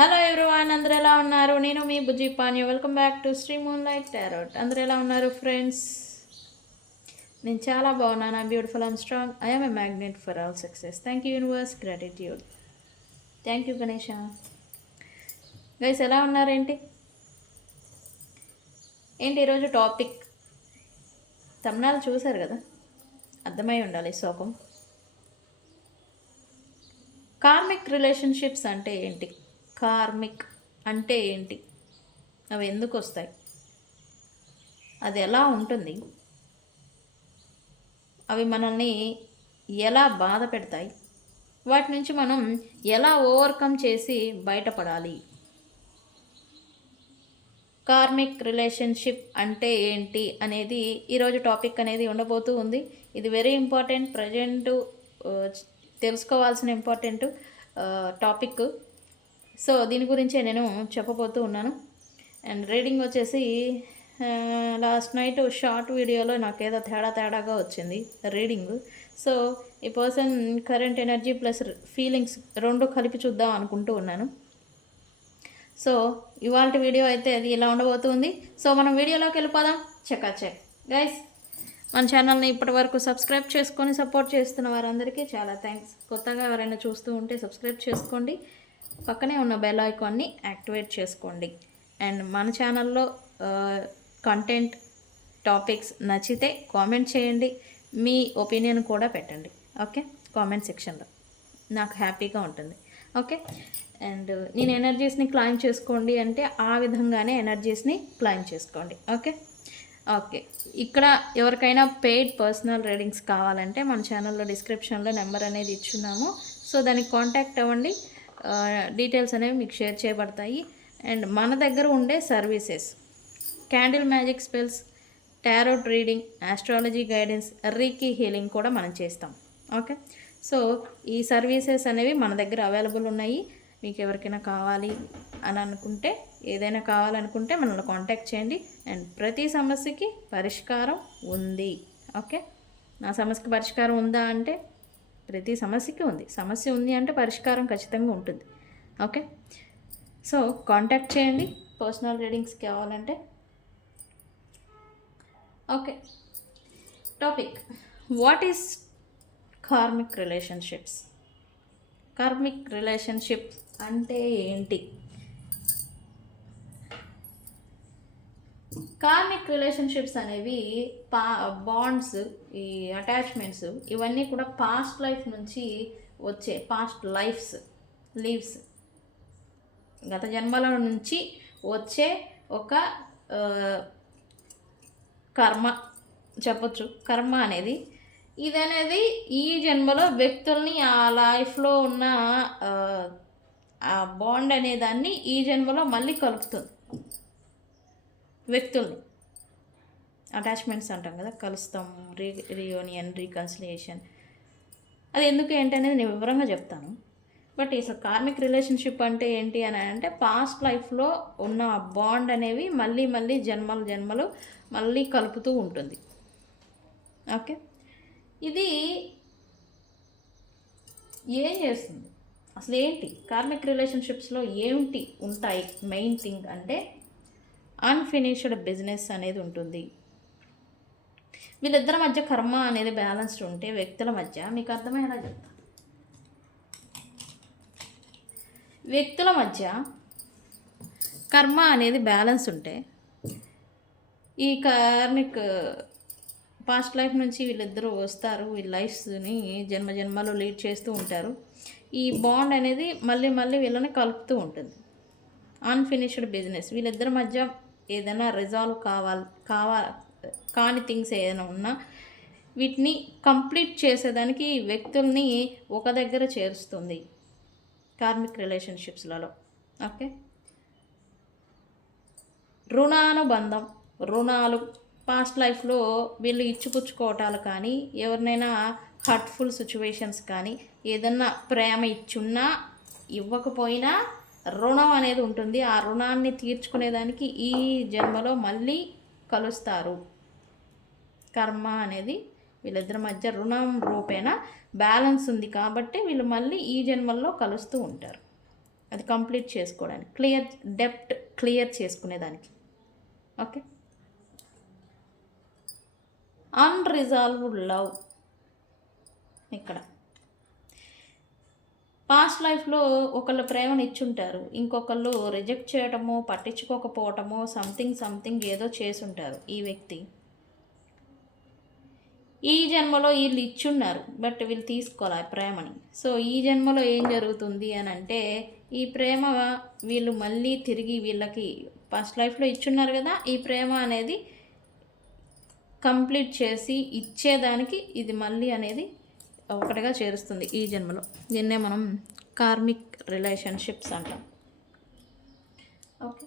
Hello everyone, అందరూ ఎలా ఉన్నారు? నేను మీ Bujji Pani. Welcome back to Shri moon light tarot. అందరూ ఎలా ఉన్నారు ఫ్రెండ్స్? నేను చాలా బాగున్నాను. I beautiful, I'm strong, I am a magnet for all success. Thank you universe, gratitude. Thank you Ganesha. Guys ఎలా ఉన్నారేంటి? ఈరోజు టాపిక్ తమ్నాలు చూశారు కదా, అర్థమై ఉండాలి శోకం. కార్మిక్ రిలేషన్షిప్స్ అంటే ఏంటి? కార్మిక్ అంటే ఏంటి? అవి ఎందుకు వస్తాయి? అది ఎలా ఉంటుంది? అవి మనల్ని ఎలా బాధ పెడతాయి? వాటి నుంచి మనం ఎలా ఓవర్కమ్ చేసి బయటపడాలి? కార్మిక్ రిలేషన్షిప్ అంటే ఏంటి అనేది ఈరోజు టాపిక్ అనేది ఉండబోతూ ఉంది. ఇది వెరీ ఇంపార్టెంట్, ప్రజెంట్ తెలుసుకోవాల్సిన ఇంపార్టెంట్ టాపిక్. సో దీని గురించే నేను చెప్పబోతూ ఉన్నాను. అండ్ రీడింగ్ వచ్చేసి లాస్ట్ నైట్ షార్ట్ వీడియోలో నాకు ఏదో తేడాగా వచ్చింది రీడింగ్. సో ఈ person current energy plus feelings రెండు కలిపి చూద్దాం అనుకుంటూ ఉన్నాను. సో ఇవాళ వీడియో అయితే అది ఇలా ఉండబోతుంది. సో మనం వీడియోలోకి వెళ్ళిపోదాం. చెక్ గైస్, మన ఛానల్ని ఇప్పటి వరకు సబ్స్క్రైబ్ చేసుకొని సపోర్ట్ చేస్తున్న వారందరికీ చాలా థ్యాంక్స్. కొత్తగా ఎవరైనా చూస్తూ ఉంటే సబ్స్క్రైబ్ చేసుకోండి, పక్కనే ఉన్న బెల్ ఐకాన్ని యాక్టివేట్ చేసుకోండి. అండ్ మన ఛానల్లో కంటెంట్ టాపిక్స్ నచ్చితే కామెంట్ చేయండి, మీ ఒపీనియన్ కూడా పెట్టండి. ఓకే, కామెంట్ సెక్షన్లో నాకు హ్యాపీగా ఉంటుంది. ఓకే, అండ్ నేను ఎనర్జీస్ని క్లైమ్ చేసుకోండి అంటే ఆ విధంగానే ఎనర్జీస్ని క్లైమ్ చేసుకోండి. ఓకే ఓకే ఇక్కడ ఎవరికైనా పెయిడ్ పర్సనల్ రీడింగ్స్ కావాలంటే మన ఛానల్లో డిస్క్రిప్షన్లో నెంబర్ అనేది ఇచ్చున్నాము. సో దానికి కాంటాక్ట్ అవ్వండి, డీటెయిల్స్ అనేవి మీకు షేర్ చేయబడతాయి. అండ్ మన దగ్గర ఉండే services candle magic spells, tarot reading, astrology guidance, reiki healing కూడా మనం చేస్తాం. ఓకే, సో ఈ సర్వీసెస్ అనేవి మన దగ్గర అవైలబుల్ ఉన్నాయి. మీకు ఎవరికైనా కావాలి అని అనుకుంటే, ఏదైనా కావాలనుకుంటే మనల్ని కాంటాక్ట్ చేయండి. అండ్ ప్రతి సమస్యకి పరిష్కారం ఉంది. ఓకే, నా సమస్యకి పరిష్కారం ఉందా అంటే ప్రతి సమస్యకి ఉంది. సమస్య ఉంది అంటే పరిష్కారం ఖచ్చితంగా ఉంటుంది. ఓకే, సో కాంటాక్ట్ చేయండి పర్సనల్ రీడింగ్స్ కావాలంటే. Okay, topic what is karmic relationships? Karmic relationship అంటే ఏంటి? కార్మిక్ రిలేషన్షిప్స్ అనేవి బాండ్స్, ఈ అటాచ్మెంట్స్ ఇవన్నీ కూడా పాస్ట్ లైఫ్ నుంచి వచ్చే, పాస్ట్ లీవ్స్ గత జన్మల నుంచి వచ్చే ఒక కర్మ చెప్పొచ్చు. కర్మ అనేది ఇదనేది ఈ జన్మలో వ్యక్తుల్ని, ఆ లైఫ్లో ఉన్న ఆ బాండ్ అనే దాన్ని ఈ జన్మలో మళ్ళీ కలుపుతుంది. వ్యక్తుల్ని అటాచ్మెంట్స్ అంటాం కదా, కలుస్తాం, రీయూనియన్, రీకన్సిలియేషన్. అది ఎందుకు ఏంటి అనేది నేను వివరంగా చెప్తాను. బట్ అసలు కార్మిక్ రిలేషన్షిప్ అంటే ఏంటి అని అంటే పాస్ట్ లైఫ్లో ఉన్న బాండ్ అనేవి మళ్ళీ జన్మలు మళ్ళీ కలుపుతూ ఉంటుంది. ఓకే, ఇది ఏం చేస్తుంది? అసలు ఏంటి కార్మిక్ రిలేషన్షిప్స్లో ఏంటి ఉంటాయి? మెయిన్ థింగ్ అంటే అన్ఫినిష్డ్ బిజినెస్ అనేది ఉంటుంది. వీళ్ళిద్దరి మధ్య కర్మ అనేది బ్యాలెన్స్డ్ ఉంటే వ్యక్తుల మధ్య, మీకు అర్థమయ్యేలా చెప్తాను, వ్యక్తుల మధ్య కర్మ అనేది బ్యాలెన్స్ ఉంటే ఈ కార్మిక్ పాస్ట్ లైఫ్ నుంచి వీళ్ళిద్దరూ వస్తారు, వీళ్ళ లైఫ్స్ని జన్మలు లీడ్ చేస్తూ ఉంటారు. ఈ బాండ్ అనేది మళ్ళీ వీళ్ళని కలుపుతూ ఉంటుంది. అన్ఫినిష్డ్ బిజినెస్, వీళ్ళిద్దరి మధ్య ఏదైనా రిజాల్వ్ కాని థింగ్స్ ఏదైనా ఉన్నా వీటిని కంప్లీట్ చేసేదానికి వ్యక్తుల్ని ఒక దగ్గర చేరుస్తుంది కార్మిక్ రిలేషన్షిప్స్లలో. ఓకే, రుణానుబంధం, రుణాలు, పాస్ట్ లైఫ్లో వీళ్ళు ఇచ్చిపుచ్చుకోవటాలు కానీ, ఎవరినైనా హర్ట్ఫుల్ సిచ్యువేషన్స్ కానీ, ఏదన్నా ప్రేమ ఇచ్చున్నా ఇవ్వకపోయినా రుణం అనేది ఉంటుంది. ఆ రుణాన్ని తీర్చుకునేదానికి ఈ జన్మలో మళ్ళీ కలుస్తారు. కర్మ అనేది వీళ్ళిద్దరి మధ్య రుణం రూపేణ బ్యాలెన్స్ ఉంది కాబట్టి వీళ్ళు మళ్ళీ ఈ జన్మల్లో కలుస్తూ ఉంటారు. అది కంప్లీట్ చేసుకోవడానికి, డెప్ట్ క్లియర్ చేసుకునేదానికి. ఓకే. Unresolved love. ఇక్కడ పాస్ట్ లైఫ్లో ఒకళ్ళు ప్రేమను ఇచ్చుంటారు, ఇంకొకళ్ళు రిజెక్ట్ చేయటమో పట్టించుకోకపోవటమో సంథింగ్ ఏదో చేసుంటారు ఈ వ్యక్తి. ఈ జన్మలో వీళ్ళు ఇచ్చున్నారు, బట్ వీళ్ళు తీసుకోవాలి ఆ ప్రేమని. సో ఈ జన్మలో ఏం జరుగుతుంది అని అంటే, ఈ ప్రేమ వీళ్ళు మళ్ళీ తిరిగి వీళ్ళకి ఫస్ట్ లైఫ్లో ఇచ్చున్నారు కదా, ఈ ప్రేమ అనేది కంప్లీట్ చేసి ఇచ్చేదానికి ఇది మళ్ళీ అనేది ఒకటిగా చేరుస్తుంది ఈ జన్మలో. దీన్నే మనం కార్మిక్ రిలేషన్షిప్స్ అంటాం. ఓకే.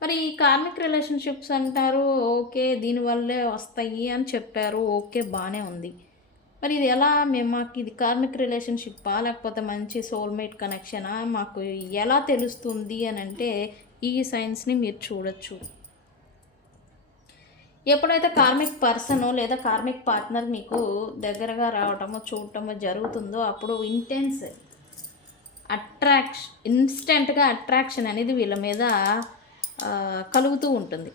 మరి ఈ కార్మిక్ రిలేషన్షిప్స్ అంటారు, ఓకే దీనివల్లే వస్తాయి అని చెప్పారు, ఓకే బాగానే ఉంది. మరి ఇది ఎలా, మాకు ఇది కార్మిక్ రిలేషన్షిప్పా లేకపోతే మంచి సోల్మేట్ కనెక్షనా, మాకు ఎలా తెలుస్తుంది అని అంటే ఈ సైన్స్ని మీరు చూడొచ్చు. ఎప్పుడైతే కార్మిక్ పర్సన్ లేదా కార్మిక్ పార్ట్నర్ మీకు దగ్గరగా రావటమో చూడటమో జరుగుతుందో, అప్పుడు ఇన్స్టెంట్గా అట్రాక్షన్ అనేది వీళ్ళ మీద కలుగుతూ ఉంటుంది.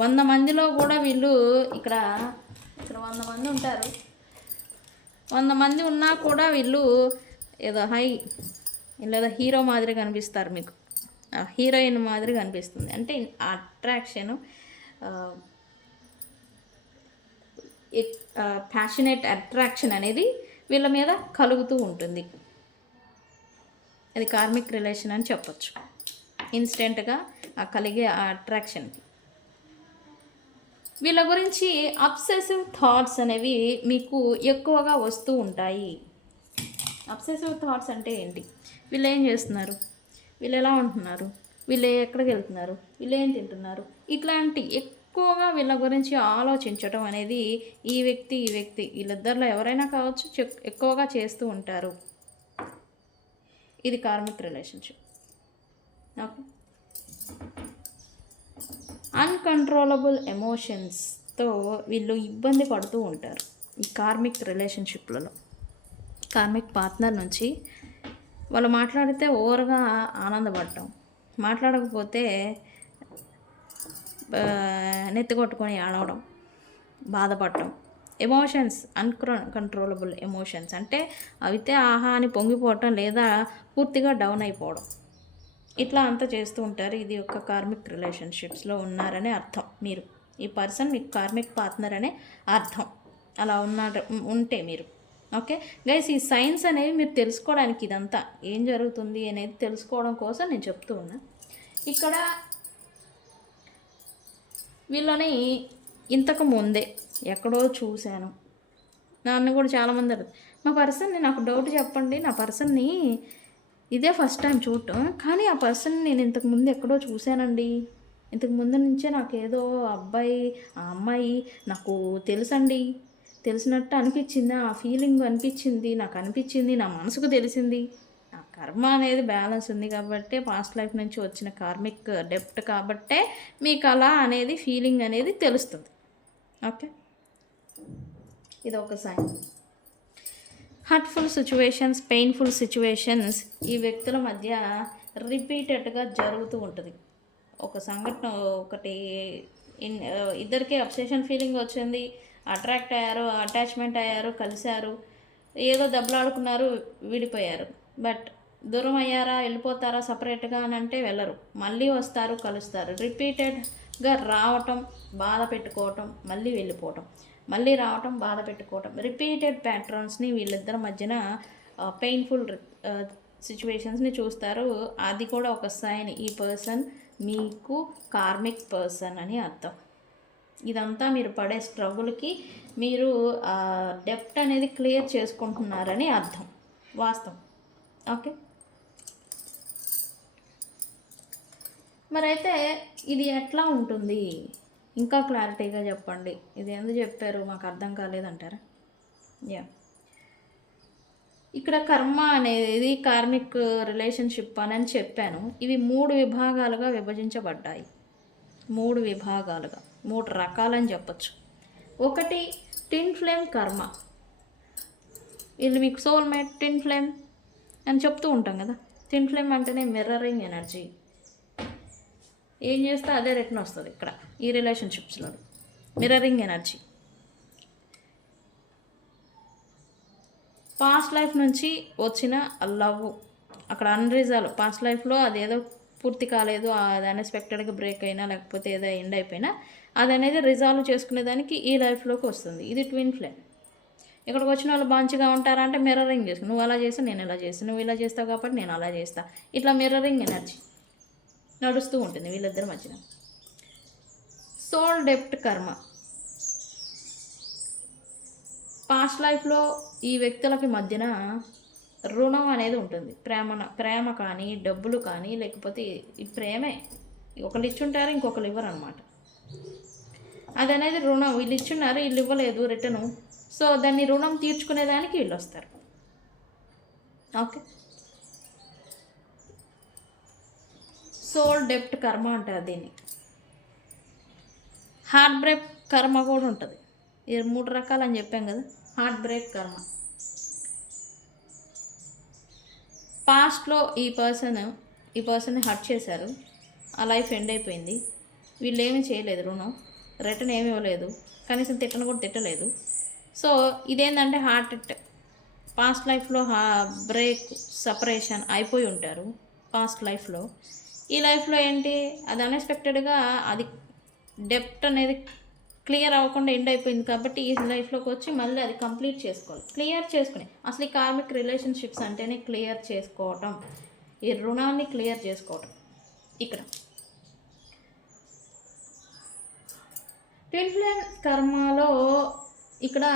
100 మందిలో కూడా వీళ్ళు ఇక్కడ 100 మంది ఉంటారు, 100 మంది ఉన్నా కూడా వీళ్ళు ఏదో లేదా హీరో మాదిరి కనిపిస్తారు మీకు, హీరోయిన్ మాదిరి కనిపిస్తుంది. అంటే అట్రాక్షను, ప్యాషనేట్ అట్రాక్షన్ అనేది వీళ్ళ మీద కలుగుతూ ఉంటుంది. అది కార్మిక్ రిలేషన్ అని చెప్పచ్చు. ఇన్స్టెంట్గా కలిగే ఆ అట్రాక్షన్కి వీళ్ళ గురించి అబ్సెసివ్ థాట్స్ అనేవి మీకు ఎక్కువగా వస్తూ ఉంటాయి. అబ్సెసివ్ థాట్స్ అంటే ఏంటి? వీళ్ళు ఏం చేస్తున్నారు, వీళ్ళు ఎలా ఉంటున్నారు, వీళ్ళు ఎక్కడికి వెళ్తున్నారు, వీళ్ళు ఏం తింటున్నారు, ఇట్లాంటి ఎక్కువగా వీళ్ళ గురించి ఆలోచించడం అనేది ఈ వ్యక్తి వీళ్ళిద్దరిలో ఎవరైనా కావచ్చు ఎక్కువగా చేస్తూ ఉంటారు. ఇది కార్మిక్ రిలేషన్షిప్. ఓకే. అన్కంట్రోలబుల్ ఎమోషన్స్తో వీళ్ళు ఇబ్బంది పడుతూ ఉంటారు ఈ కార్మిక్ రిలేషన్షిప్లలో. కార్మిక్ పార్ట్నర్ నుంచి వాళ్ళు మాట్లాడితే ఓవర్గా ఆనందపడటం, మాట్లాడకపోతే నెత్తికొట్టుకొని ఆడవడం, బాధపడటం. ఎమోషన్స్ అన్కంట్రోలబుల్ ఎమోషన్స్ అంటే అవితే ఆహా అని పొంగిపోవటం లేదా పూర్తిగా డౌన్ అయిపోవడం, ఇట్లా అంతా చేస్తూ ఉంటారు. ఇది ఒక కార్మిక్ రిలేషన్షిప్స్లో ఉన్నారనే అర్థం. మీరు ఈ పర్సన్ మీకు కార్మిక్ పార్ట్నర్ అనే అర్థం. అలా ఉంటే మీరు ఓకే గైస్. ఈ సైన్స్ అనేవి మీరు తెలుసుకోవడానికి, ఇదంతా ఏం జరుగుతుంది అనేది తెలుసుకోవడం కోసం నేను చెప్తూ ఉన్నా. ఇక్కడ వీళ్ళని ఇంతకు ముందే ఎక్కడో చూశాను, నన్ను కూడా చాలామంది అడుగుతారు, మా పర్సన్ని నాకు డౌట్ చెప్పండి, నా పర్సన్ని ఇదే ఫస్ట్ టైం చూడటం, కానీ ఆ పర్సన్ నేను ఇంతకుముందు ఎక్కడో చూశానండి, ఇంతకు ముందు నుంచే నాకు ఏదో అబ్బాయి ఆ అమ్మాయి నాకు తెలుసండి, తెలిసినట్టు అనిపించింది, ఆ ఫీలింగ్ అనిపించింది, నాకు అనిపించింది, నా మనసుకు తెలిసింది. ఆ కర్మ అనేది బ్యాలెన్స్ ఉంది కాబట్టి, పాస్ట్ లైఫ్ నుంచి వచ్చిన కార్మిక్ డెప్ట్ కాబట్టే మీకు అలా అనేది ఫీలింగ్ అనేది తెలుస్తుంది. ఓకే, ఇది ఒక sign. Hurtful situations, painful situations ఈ వ్యక్తుల మధ్య రిపీటెడ్గా జరుగుతూ ఉంటుంది. ఒక సంఘటన ఒకటి ఇద్దరికి అబ్సెషన్ ఫీలింగ్ వచ్చింది, అట్రాక్ట్ అయ్యారు, అటాచ్మెంట్ అయ్యారు, కలిశారు, ఏదో దెబ్బలాడుకున్నారు, విడిపోయారు. బట్ దూరం అయ్యారా, వెళ్ళిపోతారా సపరేట్గా అని అంటే వెళ్ళరు, మళ్ళీ వస్తారు, కలుస్తారు. రిపీటెడ్గా రావటం, బాధ పెట్టుకోవటం, మళ్ళీ వెళ్ళిపోవటం, మళ్ళీ రావటం, బాధ పెట్టుకోవటం, రిపీటెడ్ ప్యాటర్న్స్ని వీళ్ళిద్దరి మధ్యన పెయిన్ఫుల్ సిచ్యువేషన్స్ని చూస్తారు. అది కూడా ఒక సైన్ ఈ పర్సన్ మీకు కార్మిక్ పర్సన్ అని అర్థం. ఇదంతా మీరు పడే స్ట్రగుల్కి మీరు డెప్ట్ అనేది క్లియర్ చేసుకుంటున్నారని అర్థం, వాస్తవం. ఓకే, మరైతే ఇది ఎట్లా ఉంటుంది ఇంకా క్లారిటీగా చెప్పండి, ఇది ఎందుకు చెప్పారు మాకు అర్థం కాలేదంటారా? ఇక్కడ కర్మ అనేది కార్మిక్ రిలేషన్షిప్ అని చెప్పాను. ఇవి 3 విభాగాలుగా విభజించబడ్డాయి, 3 విభాగాలుగా, 3 రకాలని చెప్పచ్చు. ఒకటి టిన్ ఫ్లేమ్ కర్మ. వీళ్ళు మీకు సోల్మేట్, టిన్ ఫ్లేమ్ అని చెప్తూ ఉంటాం కదా, ట్విన్ ఫ్లేమ్ అంటేనే మిర్రరింగ్ ఎనర్జీ. ఏం చేస్తే అదే రిటర్న్ వస్తుంది ఇక్కడ ఈ రిలేషన్షిప్స్లో. Mirroring energy. పాస్ట్ లైఫ్ నుంచి వచ్చిన లవ్ అక్కడ అన్రిజాల్వ్, పాస్ట్ లైఫ్లో అదేదో పూర్తి కాలేదు, అది అన్ఎక్స్పెక్టెడ్గా బ్రేక్ అయినా లేకపోతే ఏదో ఎండ్ అయిపోయినా అది అనేది రిజాల్వ్ చేసుకునేదానికి ఈ లైఫ్లోకి వస్తుంది. ఇది ట్విన్ ఫ్లేమ్. ఇక్కడికి వచ్చిన వాళ్ళు మంచిగా ఉంటారంటే మిర్రరింగ్ చేసుకుని, నువ్వు అలా చేసి నేను ఇలా చేస్తాను, నువ్వు ఇలా చేస్తావు కాబట్టి నేను అలా చేస్తా, ఇట్లా మిర్రరింగ్ ఎనర్జీ నడుస్తూ ఉంటుంది వీళ్ళిద్దరి మధ్యన. సోల్ డెప్ట్ కర్మ. పాస్ట్ లైఫ్లో ఈ వ్యక్తులకి మధ్యన రుణం అనేది ఉంటుంది. ప్రేమ కానీ డబ్బులు కానీ, లేకపోతే ఈ ప్రేమే ఒకళ్ళు ఇచ్చుంటారు ఇంకొకరు ఇవ్వరు అనమాట. అది అనేది రుణం. వీళ్ళు ఇచ్చున్నారు, వీళ్ళు ఇవ్వలేదు రిటర్ను, సో దాన్ని రుణం తీర్చుకునేదానికి వీళ్ళు వస్తారు. ఓకే, సోల్ డెప్ట్ కర్మ అంటారు దీన్ని. హార్ట్ బ్రేక్ కర్మ కూడా ఉంటుంది. ఇది 3 రకాలు అని చెప్పాం కదా. హార్ట్ బ్రేక్ కర్మ. పాస్ట్లో ఈ పర్సన్ని హర్ట్ చేశారు, ఆ లైఫ్ ఎండ్ అయిపోయింది, వీళ్ళు ఏమీ చేయలేదు, రుణం రిటర్న్ ఏమి ఇవ్వలేదు, కనీసం తిట్టను కూడా తిట్టలేదు. సో ఇదేంటంటే హార్ట్ అటాక్. పాస్ట్ లైఫ్లో బ్రేక్ సపరేషన్ అయిపోయి ఉంటారు పాస్ట్ లైఫ్లో. ఈ లైఫ్లో ఏంటి, అది అన్ఎక్స్పెక్టెడ్గా అది డెప్త్ అనేది క్లియర్ అవ్వకుండా ఎండ్ అయిపోయింది కాబట్టి ఈ లైఫ్లోకి వచ్చి మళ్ళీ అది కంప్లీట్ చేసుకోవాలి, క్లియర్ చేసుకుని. అసలు ఈ కార్మిక్ రిలేషన్షిప్స్ అంటేనే క్లియర్ చేసుకోవటం, ఈ రుణాన్ని క్లియర్ చేసుకోవటం. ఇక్కడ ట్విన్ ఫ్లేమ్ కర్మలో ఇక్కడ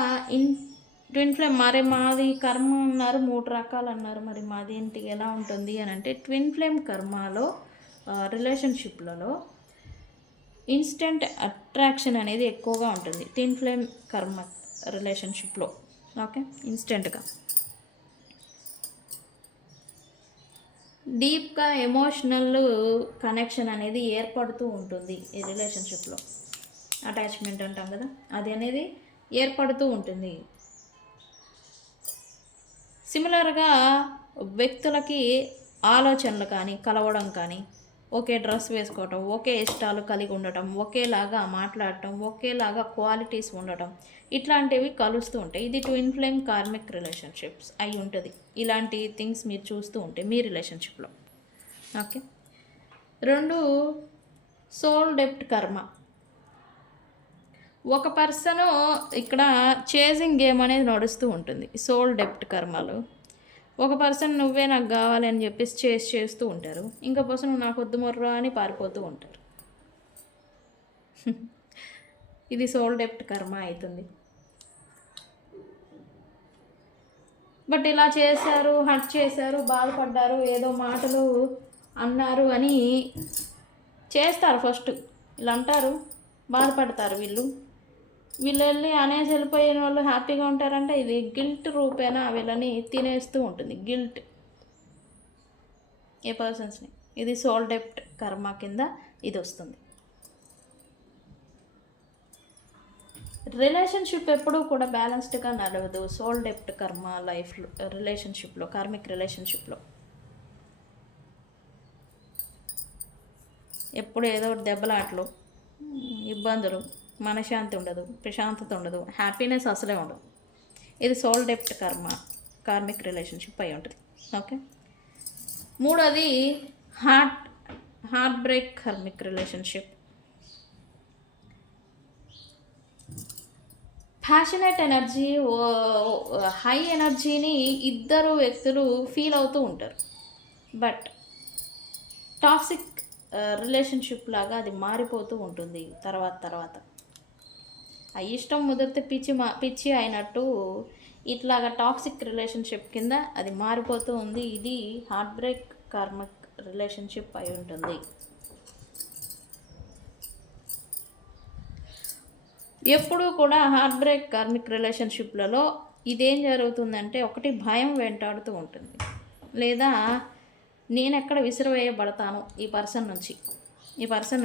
ట్విన్ ఫ్లేమ్ మరి మాది కర్మ అన్నారు, 3 రకాలు అన్నారు, మరి మాది ఏంటి ఎలా ఉంటుంది అని అంటే, ట్విన్ ఫ్లేమ్ కర్మలో రిలేషన్షిప్లలో ఇన్స్టెంట్ అట్రాక్షన్ అనేది ఎక్కువగా ఉంటుంది ట్విన్ ఫ్లేమ్ కర్మ రిలేషన్షిప్లో. ఓకే, ఇన్స్టెంట్గా డీప్గా ఎమోషనల్ కనెక్షన్ అనేది ఏర్పడుతూ ఉంటుంది ఈ రిలేషన్షిప్లో. అటాచ్మెంట్ అంటాం కదా, అది అనేది ఏర్పడుతూ ఉంటుంది. సిమిలర్గా వ్యక్తులకి ఆలోచనలు కానీ కలవడం కానీ, ఒకే డ్రెస్ వేసుకోవటం, ఒకే ఇష్టాలు కలిగి ఉండటం, ఒకేలాగా మాట్లాడటం, ఒకేలాగా క్వాలిటీస్ ఉండటం, ఇట్లాంటివి కలుస్తూ ఉంటాయి. ఇది ట్విన్ ఫ్లేమ్ కార్మిక్ రిలేషన్షిప్స్ అయి ఉంటుంది. ఇలాంటి థింగ్స్ మీరు చూస్తూ ఉంటే మీ రిలేషన్షిప్లో. ఓకే, 2 సోల్ డెప్ట్ కర్మ. ఒక పర్సన్ ఇక్కడ చేజింగ్ గేమ్ అనేది నడుస్తూ ఉంటుంది సోల్ డెప్ట్ కర్మలో. ఒక పర్సన్ నువ్వే నాకు కావాలి అని చెప్పేసి చేస్తూ ఉంటారు, ఇంకో పర్సన్ నాకు వద్దు మొర్రా అని పారిపోతూ ఉంటారు. ఇది సోల్ డెప్ట్ కర్మ అవుతుంది. బట్ ఇలా చేశారు, హర్ట్ చేశారు, బాధపడ్డారు, ఏదో మాటలు అన్నారు అని చేస్తారు. ఫస్ట్ ఇలా అంటారు, బాధపడతారు, వీళ్ళు వెళ్ళి అనేసి వెళ్ళిపోయిన వాళ్ళు హ్యాపీగా ఉంటారంటే ఇది గిల్ట్ రూపేణా వీళ్ళని తినేస్తూ ఉంటుంది, గిల్ట్ ఏ పర్సన్స్ని. ఇది సోల్ డెప్ట్ కర్మ కింద ఇది వస్తుంది. రిలేషన్షిప్ ఎప్పుడూ కూడా బ్యాలెన్స్డ్గా నడవదు సోల్ డెప్ట్ కర్మ లైఫ్లో, రిలేషన్షిప్లో, కార్మిక్ రిలేషన్షిప్లో. ఎప్పుడు ఏదో దెబ్బలాటలు, ఇబ్బందులు, మనశ్శాంతి ఉండదు, ప్రశాంతత ఉండదు, హ్యాపీనెస్ అసలే ఉండదు. ఇది సోల్ డెప్ట్ కర్మ కార్మిక్ రిలేషన్షిప్ అయి ఉంటుంది. ఓకే, 3వది heartbreak karmic relationship. Passionate energy, high ఎనర్జీని ఇద్దరు వ్యక్తులు ఫీల్ అవుతూ ఉంటారు. బట్ టాక్సిక్ రిలేషన్షిప్ లాగా అది మారిపోతూ ఉంటుంది తర్వాత. ఆ ఇష్టం ముదిరితే పిచ్చి అయినట్టు ఇట్లాగా టాక్సిక్ రిలేషన్షిప్ కింద అది మారిపోతూ ఉంది. ఇది హార్ట్ బ్రేక్ కార్మిక్ రిలేషన్షిప్ అయి ఉంటుంది. ఎప్పుడూ కూడా హార్ట్ బ్రేక్ కార్మిక్ రిలేషన్షిప్లలో ఇదేం జరుగుతుందంటే, ఒకటి భయం వెంటాడుతూ ఉంటుంది, లేదా నేనెక్కడ విసిరివేయబడతాను ఈ పర్సన్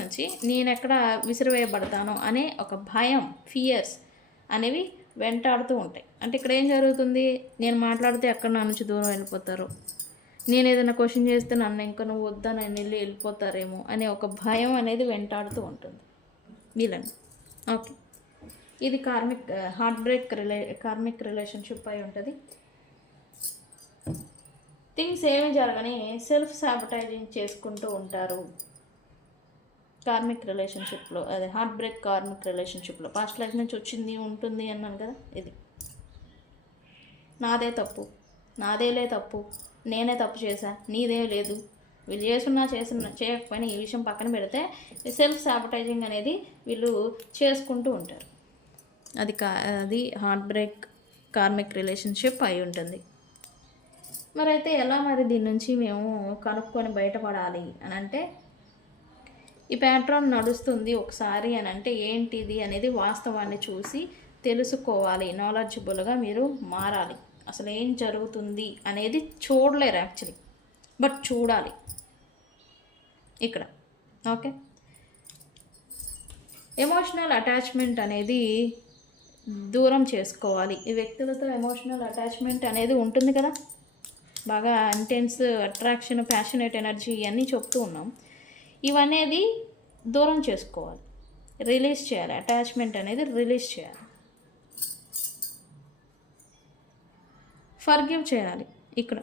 నుంచి నేనెక్కడ విసిరివేయబడతాను అనే ఒక భయం, ఫియర్స్ అనేవి వెంటాడుతూ ఉంటాయి. అంటే ఇక్కడ ఏం జరుగుతుంది, నేను మాట్లాడితే ఎక్కడ నా నుంచి దూరం వెళ్ళిపోతారు, నేను ఏదైనా క్వశ్చన్ చేస్తే నన్ను ఇంకా నువ్వు వద్దా నేను వెళ్ళిపోతారేమో అనే ఒక భయం అనేది వెంటాడుతూ ఉంటుంది వీళ్ళని. ఓకే, ఇది కార్మిక్ రిలేషన్షిప్ అయి ఉంటుంది. థింగ్స్ ఏమి జరగని సెల్ఫ్ సాబటైజింగ్ చేసుకుంటూ ఉంటారు కార్మిక్ రిలేషన్షిప్లో. అదే హార్ట్ బ్రేక్ కార్మిక్ రిలేషన్షిప్లో పాస్ట్ లైఫ్ నుంచి వచ్చింది ఉంటుంది అన్నాను కదా. ఇది నాదే తప్పు, నాదేలే తప్పు, నేనే తప్పు చేశా, నీదే లేదు, వీళ్ళు చేయకపోయినా ఈ విషయం పక్కన పెడితే సెల్ఫ్ సాబటైజింగ్ అనేది వీళ్ళు చేసుకుంటూ ఉంటారు. అది హార్ట్ బ్రేక్ కార్మిక్ రిలేషన్షిప్ అయి ఉంటుంది. మరి అయితే ఎలా మరి దీని నుంచి మేము కనుక్కొని బయటపడాలి అని అంటే, ఈ ప్యాట్రన్ నడుస్తుంది ఒకసారి అని అంటే ఏంటిది అనేది వాస్తవాన్ని చూసి తెలుసుకోవాలి. నాలెడ్జబుల్గా మీరు మారాలి. అసలు ఏం జరుగుతుంది అనేది చూడలేరు యాక్చువల్లీ, బట్ చూడాలి ఇక్కడ. ఓకే, ఎమోషనల్ అటాచ్మెంట్ అనేది దూరం చేసుకోవాలి. ఈ వ్యక్తులతో ఎమోషనల్ అటాచ్మెంట్ అనేది ఉంటుంది కదా, బాగా ఇంటెన్స్ అట్రాక్షన్, ప్యాషనేట్ ఎనర్జీ ఇవన్నీ చెప్తూ ఉన్నాం. ఇవనేది దూరం చేసుకోవాలి, రిలీజ్ చేయాలి. అటాచ్మెంట్ అనేది రిలీజ్ చేయాలి, ఫర్గివ్ చేయాలి. ఇక్కడ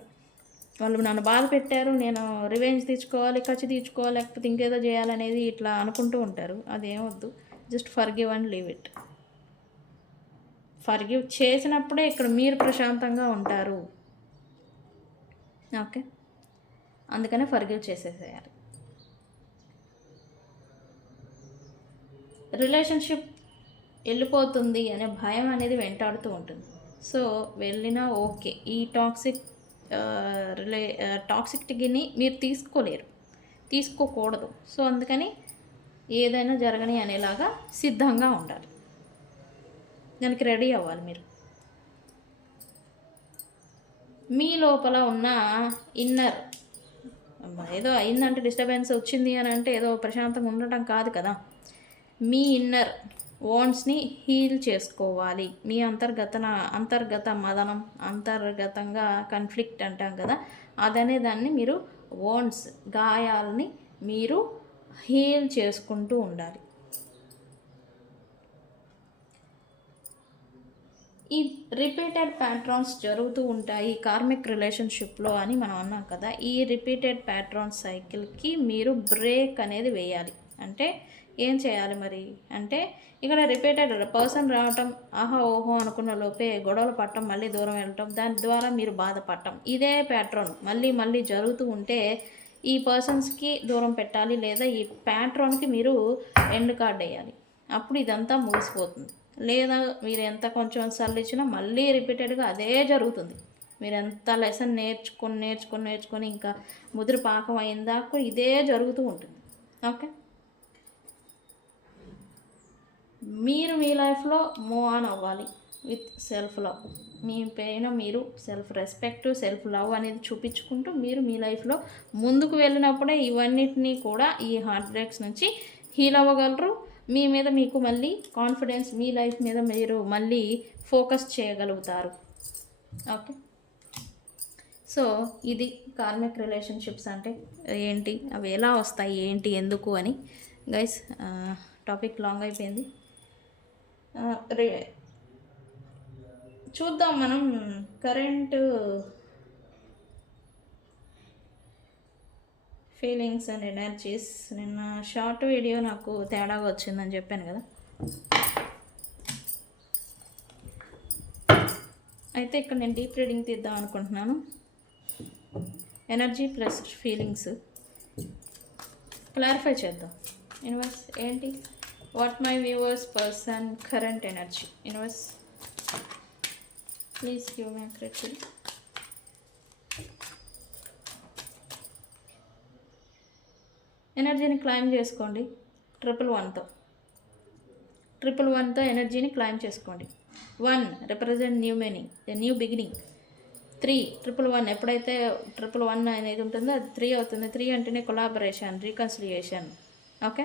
వాళ్ళు నన్ను బాధ పెట్టారు, నేను రివెంజ్ తీర్చుకోవాలి, ఖర్చు తీర్చుకోవాలి, లేకపోతే ఇంకేదో చేయాలనేది ఇట్లా అనుకుంటూ ఉంటారు. అదేమొద్దు, just forgive and leave it. Forgive చేసినప్పుడే ఇక్కడ మీరు ప్రశాంతంగా ఉంటారు. ఓకే, అందుకనే ఫర్గివ్ చేసేసేయాలి. రిలేషన్షిప్ వెళ్ళిపోతుంది అనే భయం అనేది వెంటాడుతూ ఉంటుంది. సో వెళ్ళినా ఓకే, ఈ టాక్సిక్ని మీరు తీసుకోకూడదు. సో అందుకని ఏదైనా జరగని అనేలాగా సిద్ధంగా ఉండాలి, దానికి రెడీ అవ్వాలి. మీరు మీ లోపల ఉన్న ఇన్నర్, ఏదో అయిందంటే డిస్టర్బెన్స్ వచ్చింది అని అంటే ఏదో ప్రశాంతంగా ఉండటం కాదు కదా. మీ ఇన్నర్ వాంట్స్ని హీల్ చేసుకోవాలి. మీ అంతర్గత మదనం, అంతర్గతంగా కాన్ఫ్లిక్ట్ అంటాం కదా, అదనే దాన్ని మీరు వాంట్స్, గాయాలని మీరు హీల్ చేసుకుంటూ ఉండాలి. ఈ రిపీటెడ్ ప్యాట్రన్స్ జరుగుతూ ఉంటాయి కార్మిక్ రిలేషన్షిప్లో అని మనం అన్నాం కదా. ఈ రిపీటెడ్ ప్యాట్రన్ సైకిల్కి మీరు బ్రేక్ అనేది వేయాలి. అంటే ఏం చేయాలి మరి అంటే, ఇక్కడ రిపీటెడ్ పర్సన్ రావటం, ఆహా ఓహో అనుకున్న లోపే గొడవలు పట్టడం, మళ్ళీ దూరం వెళ్ళటం, దాని ద్వారా మీరు బాధపడటం, ఇదే ప్యాట్రన్ మళ్ళీ మళ్ళీ జరుగుతూ ఉంటే ఈ పర్సన్స్కి దూరం పెట్టాలి, లేదా ఈ ప్యాట్రన్కి మీరు ఎండ్ కార్డ్ వేయాలి. అప్పుడు ఇదంతా ముగిసిపోతుంది. లేదా మీరు ఎంత కొంచెం సల్లిచ్చినా మళ్ళీ రిపీటెడ్గా అదే జరుగుతుంది. మీరు ఎంత లెసన్ నేర్చుకొని ఇంకా ముదిరి పాకం అయిందాక ఇదే జరుగుతూ ఉంటుంది. ఓకే, మీరు మీ లైఫ్లో మూవ్ ఆన్ అవ్వాలి విత్ సెల్ఫ్ లవ్. మీ పైన మీరు సెల్ఫ్ రెస్పెక్ట్, సెల్ఫ్ లవ్ అనేది చూపించుకుంటూ మీరు మీ లైఫ్లో ముందుకు వెళ్ళినప్పుడే ఇవన్నిటినీ కూడా, ఈ హార్ట్ బ్రేక్స్ నుంచి హీల్ అవ్వగలరు. మీ మీద మీకు మళ్ళీ కాన్ఫిడెన్స్, మీ లైఫ్ మీద మీరు మళ్ళీ ఫోకస్ చేయగలుగుతారు. ఓకే, సో ఇది కార్మిక్ రిలేషన్షిప్స్ అంటే ఏంటి, అవి ఎలా వస్తాయి, ఏంటి, ఎందుకు అని. గైస్, టాపిక్ లాంగ్ అయిపోయింది. చూద్దాం మనం కరెంట్ ఫీలింగ్స్ అండ్ ఎనర్జీస్. నిన్న షార్ట్ వీడియో నాకు తేడాగా వచ్చిందని చెప్పాను కదా. అయితే ఇక్కడ నేను డీప్ రీడింగ్ తీద్దాం అనుకుంటున్నాను. ఎనర్జీ ప్లస్ ఫీలింగ్స్ క్లారిఫై చేద్దాం. యూనివర్స్ ఏంటి, what my viewers person current energy. Universe please give me accurate feeling. ఎనర్జీని క్లైమ్ చేసుకోండి 111తో ఎనర్జీని క్లైమ్ చేసుకోండి. 1 represent new meaning, new beginning. 3 111 ఎప్పుడైతే 111 అనేది ఉంటుందో అది 3 అవుతుంది. 3 అంటేనే కొలాబరేషన్, రీకన్సిలియేషన్. ఓకే,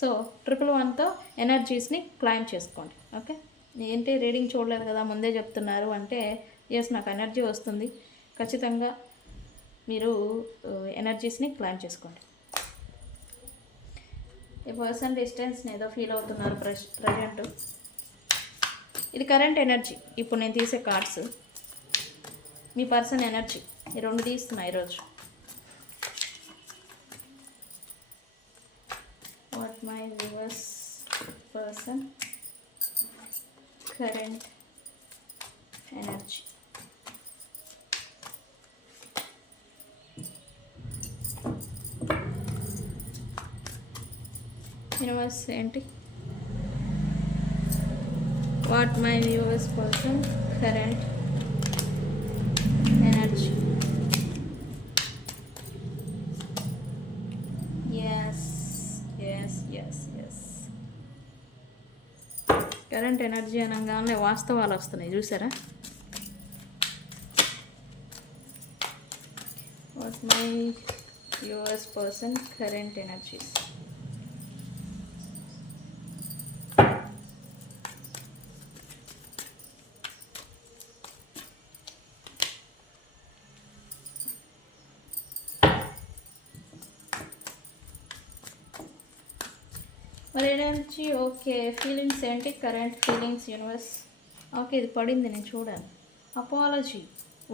సో 111తో ఎనర్జీస్ని క్లైమ్ చేసుకోండి. ఓకే, ఏంటి రీడింగ్ చూడలేదు కదా, ముందే చెప్తున్నారు అంటే ఎస్ నాకు ఎనర్జీ వస్తుంది ఖచ్చితంగా. మీరు ఎనర్జీస్ని క్లైమ్ చేసుకోండి. ఈ పర్సన్ డిస్టెన్స్ని ఏదో ఫీల్ అవుతున్నారు ప్రజెంట్. ఇది కరెంట్ ఎనర్జీ. ఇప్పుడు నేను తీసే కార్డ్స్ మీ పర్సన్ ఎనర్జీ. ఈ రెండు తీస్తున్నా ఈరోజు. What my viewers person current energy. Universe ఏంటి? What my viewers person current energy. Yes yes yes yes. Current energy అనగానే వాస్తవాలు వస్తున్నాయి, చూసారా? What my viewers person current energies. మరి ఎనర్జీ ఓకే. ఫీలింగ్స్ ఏంటి? Current feelings universe. ఓకే, ఇది పడింది, నేను చూడాలి. అపాలజీ.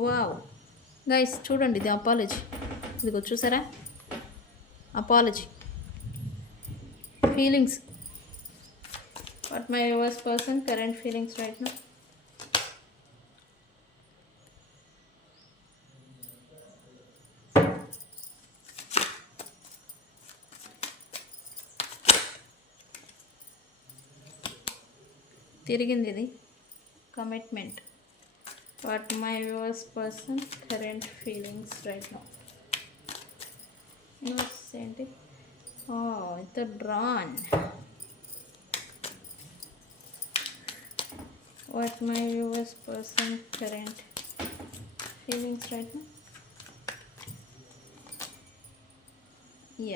వావ్ గైస్, చూడండి, ఇది అపాలజీ. ఇదిగో చూసారా? Apology. Feelings. What my yours person current feelings right now. తిరిగింది ఇది. Commitment. What my viewers person current feelings right now. Universe ఏంటి? It's drawn. What my viewers person current feelings right now.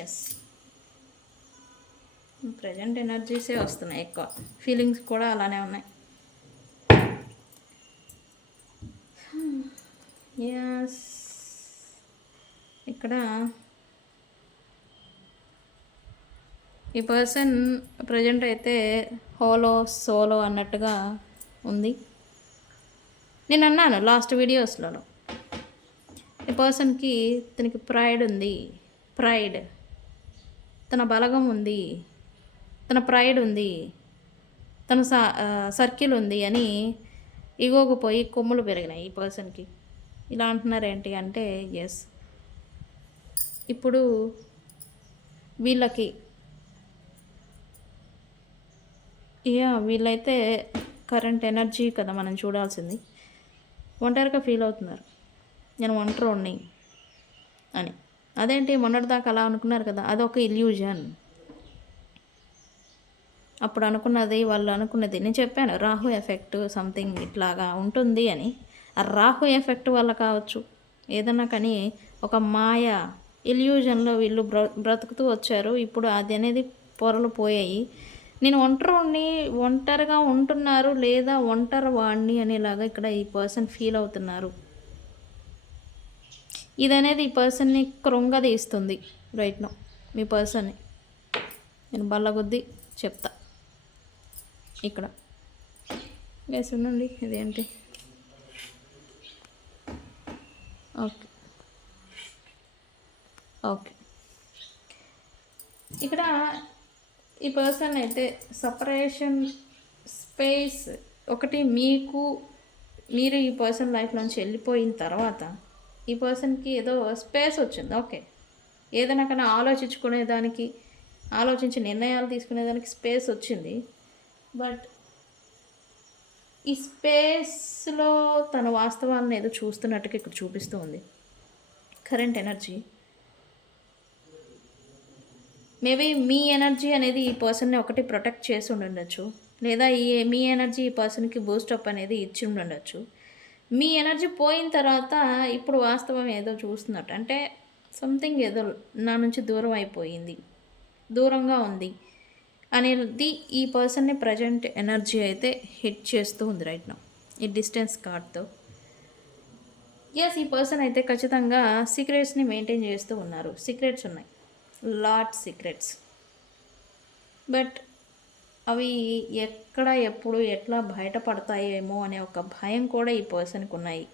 Yes, present ఎనర్జీసే వస్తున్నాయి ఎక్కువ. Feelings కూడా అలానే ఉన్నాయి. Yes, ఇక్కడ ఈ పర్సన్ ప్రజెంట్ అయితే సోలో అన్నట్టుగా ఉంది. నేను అన్నాను లాస్ట్ వీడియోస్లలో, ఈ పర్సన్కి తనకి ప్రైడ్ ఉంది. తన బలగం ఉంది, తన ప్రైడ్ ఉంది, తన సర్కిల్ ఉంది అని ఇగోకు పోయి కొమ్ములు పెరిగినాయి ఈ పర్సన్కి. ఇలా అంటున్నారు ఏంటి అంటే, ఎస్, ఇప్పుడు వీళ్ళకి వీళ్ళైతే కరెంట్ ఎనర్జీ కదా మనం చూడాల్సింది. ఒంటరిగా ఫీల్ అవుతున్నారు, నేను ఒంటరిని అని. అదేంటి, మొన్నటిదాకా అలా అనుకున్నారు కదా, అదొక ఇల్యూజన్. అప్పుడు అనుకున్నది, వాళ్ళు అనుకున్నది, నేను చెప్పాను రాహు ఎఫెక్ట్ సంథింగ్ ఇట్లాగా ఉంటుంది అని. ఆ రాహు ఎఫెక్ట్ వల్ల కావచ్చు ఏదన్నా, కానీ ఒక మాయ ఇల్యూజన్లో వీళ్ళు బ్రతుకుతూ వచ్చారు. ఇప్పుడు అది అనేది పొరలు పోయాయి. నేను ఒంటరిగా ఉంటున్నారు లేదా ఒంటరి వాడిని అనేలాగా ఇక్కడ ఈ పర్సన్ ఫీల్ అవుతున్నారు. ఇది అనేది ఈ పర్సన్ని కృంగదీస్తుంది రైట్ నో. మీ పర్సన్ని నేను బల్లగుద్ది చెప్తా ఇక్కడ. వేసి ఉండండి, ఇదేంటి? Okay okay. ఇక్కడ ఈ పర్సన్ అయితే సపరేషన్ స్పేస్ ఒకటి, మీరు ఈ పర్సన్ లైఫ్ నుంచి వెళ్ళిపోయిన తర్వాత ఈ పర్సన్కి ఏదో స్పేస్ వచ్చింది. ఓకే, ఏదైనా కానీ ఆలోచించి నిర్ణయాలు తీసుకునేదానికి స్పేస్ వచ్చింది. బట్ ఈ స్పేస్లో తన వాస్తవాలను ఏదో చూస్తున్నట్టుగా ఇక్కడ చూపిస్తూ ఉంది కరెంట్ ఎనర్జీ. మేబీ మీ ఎనర్జీ అనేది ఈ పర్సన్ని ఒకటి ప్రొటెక్ట్ చేసి ఉండొచ్చు, లేదా మీ ఎనర్జీ ఈ పర్సన్కి బూస్టప్ అనేది ఇచ్చి ఉండొచ్చు. మీ ఎనర్జీ పోయిన తర్వాత ఇప్పుడు వాస్తవం ఏదో చూస్తున్నట్టు, అంటే సంథింగ్ ఏదో నా నుంచి దూరంగా ఉంది అనేది ఈ పర్సన్ని ప్రజెంట్ ఎనర్జీ అయితే హిట్ చేస్తూ ఉంది రైట్ నౌ ఈ డిస్టెన్స్ కార్డ్తో. ఎస్, ఈ పర్సన్ అయితే ఖచ్చితంగా సీక్రెట్స్ని మెయింటైన్ చేస్తూ ఉన్నారు. సీక్రెట్స్ ఉన్నాయి, లాట్ సీక్రెట్స్. బట్ అవి ఎక్కడ ఎప్పుడు ఎట్లా బయటపడతాయేమో అనే ఒక భయం కూడా ఈ పర్సన్కి ఉన్నాయి.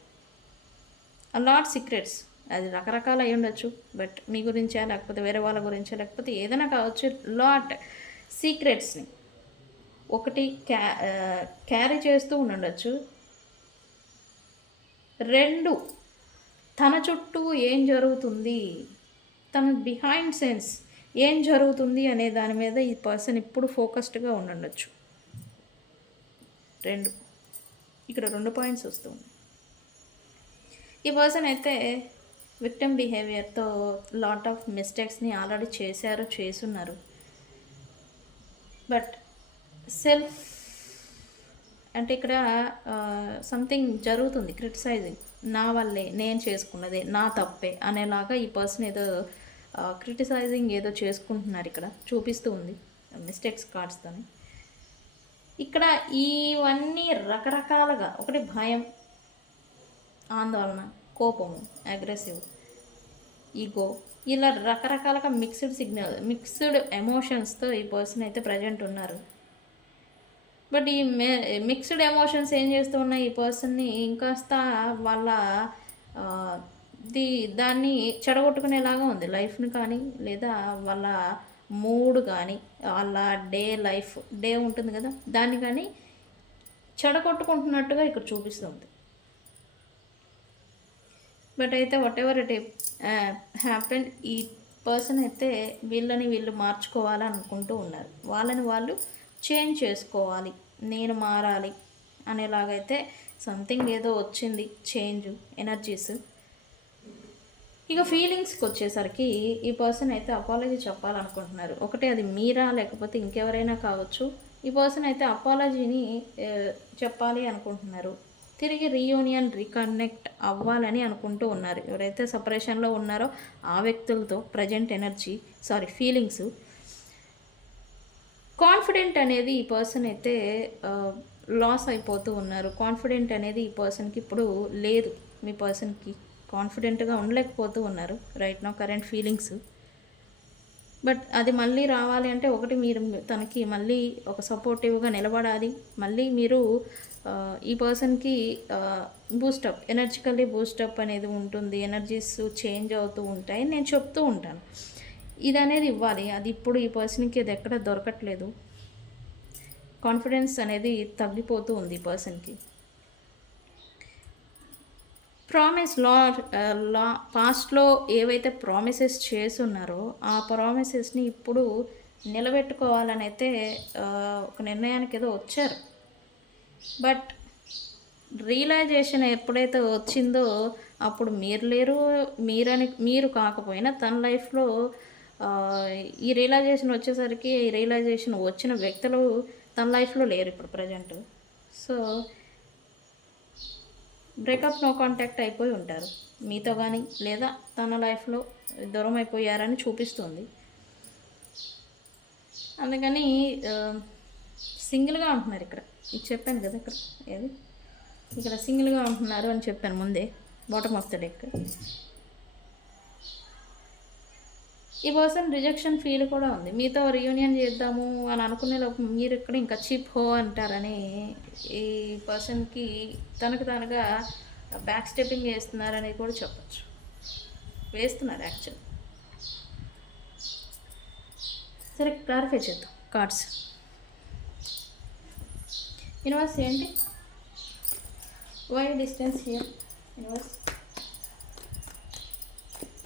లాట్ సీక్రెట్స్, అది రకరకాలు అయి ఉండొచ్చు. బట్ మీ గురించా, లేకపోతే వేరే వాళ్ళ గురించా, లేకపోతే ఏదైనా కావచ్చు. లాట్ సీక్రెట్స్ని ఒకటి క్యారీ చేస్తూ ఉండొచ్చు. రెండు, తన చుట్టూ ఏం జరుగుతుంది, తన బిహైండ్ సెన్స్ ఏం జరుగుతుంది అనే దాని మీద ఈ పర్సన్ ఇప్పుడు ఫోకస్డ్గా ఉండొచ్చు. రెండు, ఇక్కడ 2 పాయింట్స్ వస్తుంది. ఈ పర్సన్ అయితే విక్టిమ్ బిహేవియర్తో లాట్ ఆఫ్ మిస్టేక్స్ని ఆల్రెడీ చేస్తున్నారు. బట్ సెల్ఫ్ అంటే ఇక్కడ సంథింగ్ జరుగుతుంది, క్రిటిసైజింగ్, నా వల్లే, నేను చేసుకున్నదే, నా తప్పే అనేలాగా ఈ పర్సన్ ఏదో క్రిటిసైజింగ్ ఏదో చేసుకుంటున్నారు. ఇక్కడ చూపిస్తూ ఉంది మిస్టేక్స్ కార్డ్స్తోని. ఇక్కడ ఇవన్నీ రకరకాలుగా, ఒకటి భయం, ఆందోళన, కోపము, అగ్రెసివ్, ఈగో, ఇలా రకరకాలుగా మిక్స్డ్ ఎమోషన్స్తో ఈ పర్సన్ అయితే ప్రజెంట్ ఉన్నారు. బట్ ఈ మిక్స్డ్ ఎమోషన్స్ ఏం చేస్తూ ఉన్నాయి ఈ పర్సన్ని ఇంకాస్త వాళ్ళ దాన్ని చెడగొట్టుకునేలాగా ఉంది, లైఫ్ని కానీ, లేదా వాళ్ళ మూడ్ కానీ, వాళ్ళ డే ఉంటుంది కదా, దాన్ని కానీ చెడగొట్టుకుంటున్నట్టుగా ఇక్కడ చూపిస్తుంది. బట్ అయితే వాట్ ఎవర్ ఇట్ హ్యాపెన్, ఈ పర్సన్ అయితే వీళ్ళు మార్చుకోవాలనుకుంటూ ఉన్నారు. వాళ్ళని వాళ్ళు చేంజ్ చేసుకోవాలి, నేను మారాలి అనేలాగైతే సంథింగ్ ఏదో వచ్చింది, చేంజ్ ఎనర్జీస్. ఇక ఫీలింగ్స్కి వచ్చేసరికి ఈ పర్సన్ అయితే అపాలజీ చెప్పాలనుకుంటున్నారు. ఒకటి, అది మీరా లేకపోతే ఇంకెవరైనా కావచ్చు. ఈ పర్సన్ అయితే అపాలజీని చెప్పాలి అనుకుంటున్నారు. తిరిగి రీకనెక్ట్ అవ్వాలని అనుకుంటూ ఉన్నారు. ఎవరైతే సపరేషన్లో ఉన్నారో ఆ వ్యక్తులతో ప్రజెంట్ ఫీలింగ్స్. కాన్ఫిడెంట్ అనేది ఈ పర్సన్ అయితే లాస్ అయిపోతూ ఉన్నారు. కాన్ఫిడెంట్ అనేది ఈ పర్సన్కి ఇప్పుడు లేదు. మీ పర్సన్కి కాన్ఫిడెంట్గా ఉండలేకపోతూ ఉన్నారు right now, current feelings. But అది మళ్ళీ రావాలి అంటే ఒకటి, మీరు తనకి మళ్ళీ ఒక సపోర్టివ్గా నిలబడాలి. మళ్ళీ మీరు ఈ పర్సన్కి ఎనర్జికల్లీ బూస్టప్ అనేది ఉంటుంది, ఎనర్జీస్ చేంజ్ అవుతూ ఉంటాయి, నేను చెప్తూ ఉంటాను. ఇది అనేది ఇవ్వాలి. అది ఇప్పుడు ఈ పర్సన్కి అది ఎక్కడ దొరకట్లేదు. కాన్ఫిడెన్స్ అనేది తగ్గిపోతూ ఉంది ఈ పర్సన్కి. పాస్ట్లో ఏవైతే ప్రామిసెస్ చేసున్నారో ఆ ప్రామిసెస్ని ఇప్పుడు నిలబెట్టుకోవాలని అయితే ఒక నిర్ణయానికి ఏదో వచ్చారు. బట్ రియలైజేషన్ ఎప్పుడైతే వచ్చిందో అప్పుడు మీరు కాకపోయినా తన లైఫ్లో ఈ రియలైజేషన్ వచ్చేసరికి, ఈ రియలైజేషన్ వచ్చిన వ్యక్తులు తన లైఫ్లో లేరు ఇప్పుడు present. So breakup, no contact అయిపోయి ఉంటారు మీతో కానీ, లేదా తన లైఫ్లో దూరం అయిపోయారని చూపిస్తుంది. అందుకని సింగిల్గా ఉంటున్నారు ఇక్కడ. ఇది చెప్పాను కదా, ఇక్కడ సింగిల్గా ఉంటున్నారు అని చెప్పాను ముందే, బాటమ్ ఆఫ్ ద డెక్. ఈ పర్సన్ రిజెక్షన్ ఫీల్ కూడా ఉంది. మీతో రీయూనియన్ చేద్దాము అని అనుకునే లోపు మీరు ఇక్కడ ఇంకా చీప్ హో అంటారని ఈ పర్సన్కి తనకు తానుగా బ్యాక్ స్టెప్పింగ్ వేస్తున్నారని కూడా చెప్పచ్చు. వేస్తున్నారు యాక్చువల్. సరే, క్లారిఫై చేద్దాం కార్డ్స్. యూనివర్స్ ఏంటి? Why distance here? Universe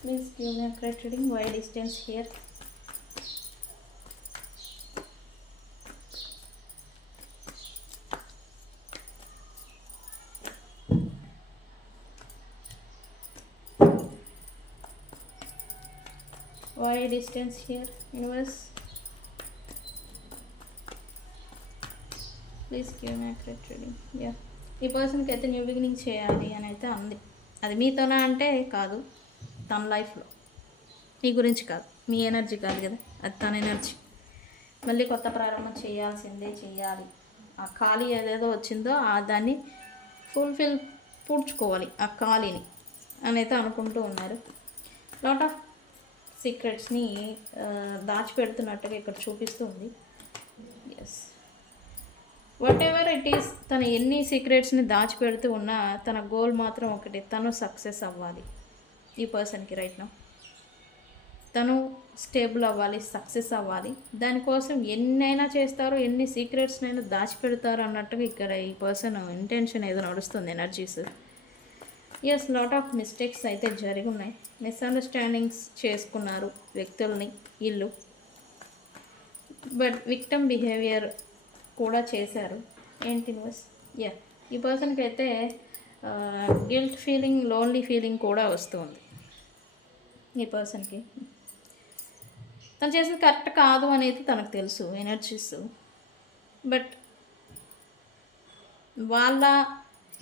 please give me a correct reading. Why distance here? Why distance here, universe? Please give me a correct reading. Yeah, ఈ పర్సన్కి అయితే న్యూ బిగినింగ్ చేయాలి అని అయితే అంది. అది మీతోనా అంటే కాదు, తన లైఫ్లో, మీ గురించి కాదు, మీ ఎనర్జీ కాదు కదా, అది తన ఎనర్జీ. మళ్ళీ కొత్త ప్రారంభం చేయాలి. ఆ ఖాళీ ఏదేదో వచ్చిందో దాన్ని పూడ్చుకోవాలి ఆ ఖాళీని. అని అయితే అనుకుంటూ ఉన్నారు. లాట్ ఆఫ్ సీక్రెట్స్ని దాచిపెడుతున్నట్టుగా ఇక్కడ చూపిస్తూ ఉంది. Yes, whatever it is, తను ఎన్ని సీక్రెట్స్ని దాచిపెడుతూ ఉన్నా తన గోల్ మాత్రం ఒకటి, తను సక్సెస్ అవ్వాలి. ఈ పర్సన్కి రైట్ నౌ తను స్టేబుల్ అవ్వాలి, సక్సెస్ అవ్వాలి. దానికోసం ఎన్నైనా చేస్తారు, ఎన్ని సీక్రెట్స్నైనా దాచిపెడతారు అన్నట్టుగా ఇక్కడ ఈ పర్సన్ ఇంటెన్షన్ ఏదో నడుస్తుంది energies. Yes, lot of mistakes అయితే జరిగి ఉన్నాయి. మిస్అండర్స్టాండింగ్స్ చేసుకున్నారు వ్యక్తుల్ని ఇల్లు, బట్ విక్టమ్ బిహేవియర్ కూడా చేశారు. ఏంటి న్యూస్? ఈ పర్సన్కి అయితే గిల్ట్ ఫీలింగ్, లోన్లీ ఫీలింగ్ కూడా వస్తుంది. ఈ పర్సన్కి తను చేసింది కరెక్ట్ కాదు అనేది తనకు తెలుసు ఎనర్జీస్, బట్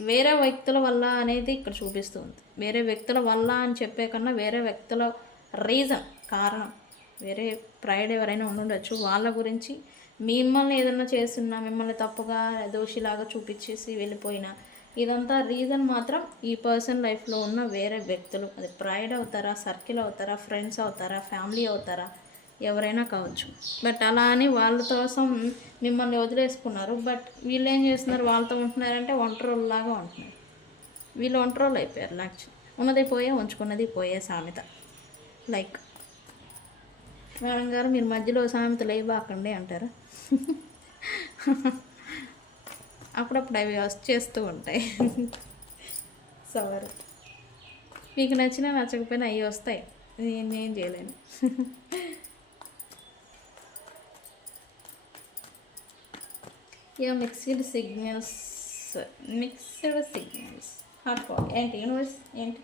వేరే వ్యక్తుల వల్ల అనేది ఇక్కడ చూపిస్తుంది. వేరే వ్యక్తుల వల్ల అని చెప్పే కన్నా వేరే వ్యక్తుల రీజన్, కారణం, వేరే ప్రైడ్ ఎవరైనా ఉండుండొచ్చు. వాళ్ళ గురించి మిమ్మల్ని ఏదైనా చేస్తున్నా, మిమ్మల్ని తప్పుగా దోషిలాగా చూపించేసి వెళ్ళిపోయినా, ఇదంతా రీజన్ మాత్రం ఈ పర్సన్ లైఫ్లో ఉన్న వేరే వ్యక్తులు. అది ప్రైడ్ అవుతారా, సర్కిల్ అవుతారా, ఫ్రెండ్స్ అవుతారా, ఫ్యామిలీ అవుతారా, ఎవరైనా కావచ్చు. బట్ అలా అని వాళ్ళ కోసం మిమ్మల్ని వదిలేసుకున్నారు. బట్ వీళ్ళు ఏం చేస్తున్నారు, వాళ్ళతో ఉంటున్నారంటే ఒంటరిలాగా ఉంటున్నారు. వీళ్ళు ఒంటరోళ్ళు అయిపోయారు. యాక్చువల్లీ ఉన్నది పోయే, ఉంచుకున్నది పోయే సామెత. లైక్ మేడం గారు మీరు మధ్యలో సామెతలు ఇవ్వకండి అంటారు. అప్పుడప్పుడు అవి వచ్చేస్తూ ఉంటాయి. సవరు మీకు నచ్చినా నచ్చకపోయినా అవి వస్తాయి, నేనేం చేయలేను. మిక్స్డ్ సిగ్నల్స్ హార్ట్ ఫాగ్ ఏంటి యూనివర్స్, ఏంటి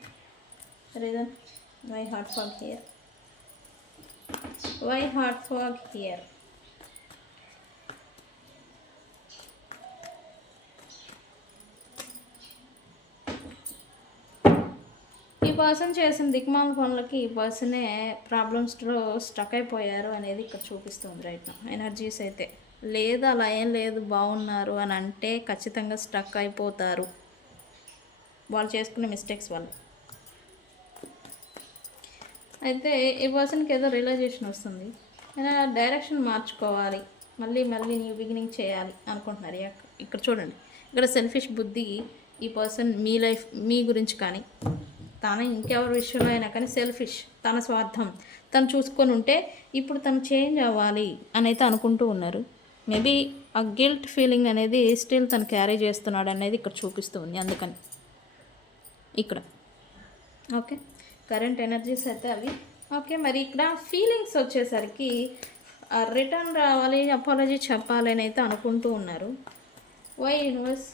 reason? Why heart fog here? Why heart fog here? ఈ పర్సన్ చేసిన దిక్మాల పనులకి ఈ పర్సనే ప్రాబ్లమ్స్లో స్టక్ అయిపోయారు అనేది ఇక్కడ చూపిస్తుంది రైట్ నా ఎనర్జీస్ అయితే. లేదు అలా ఏం లేదు, బాగున్నారు అని అంటే ఖచ్చితంగా స్టక్ అయిపోతారు వాళ్ళు చేసుకునే మిస్టేక్స్ వల్ల. అయితే ఈ పర్సన్కి ఏదో రియలైజేషన్ వస్తుంది, డైరెక్షన్ మార్చుకోవాలి, మళ్ళీ న్యూ బిగినింగ్ చేయాలి అనుకుంటున్నారు. ఇక్కడ చూడండి, ఇక్కడ సెల్ఫిష్ బుద్ధి ఈ పర్సన్ మీ లైఫ్, మీ గురించి కానీ తను ఇంకెవరి విషయంలో అయినా కానీ సెల్ఫిష్, తన స్వార్థం తను చూసుకొని ఉంటే ఇప్పుడు తను చేంజ్ అవ్వాలి అని అయితే అనుకుంటూ ఉన్నారు. మేబీ ఆ గిల్ట్ ఫీలింగ్ అనేది స్టిల్ తను క్యారీ చేస్తున్నాడు అనేది ఇక్కడ చూపిస్తుంది. అందుకని ఇక్కడ ఓకే కరెంట్ ఎనర్జీస్ అయితే అవి ఓకే. మరి ఇక్కడ ఫీలింగ్స్ వచ్చేసరికి రిటర్న్ రావాలి, అపాలజీ చెప్పాలి అని అయితే అనుకుంటూ ఉన్నారు. Why universe?